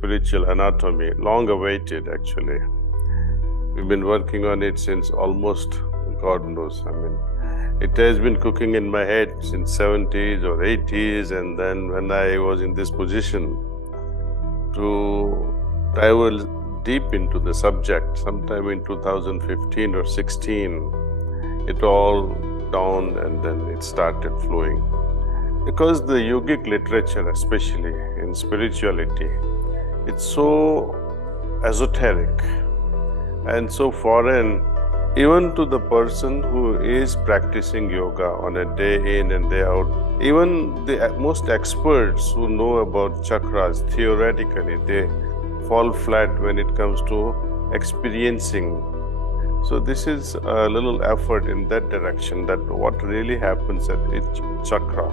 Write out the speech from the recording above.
spiritual anatomy, long awaited actually. We've been working on it since almost, God knows, it has been cooking in my head since 70s or 80s, and then when I was in this position to dive deep into the subject, sometime in 2015 or 16, it all dawned and then it started flowing. Because the yogic literature, especially in spirituality, it's so esoteric and so foreign, even to the person who is practicing yoga on a day in and day out. Even the most experts who know about chakras, theoretically, they fall flat when it comes to experiencing. So this is a little effort in that direction, that what really happens at each chakra.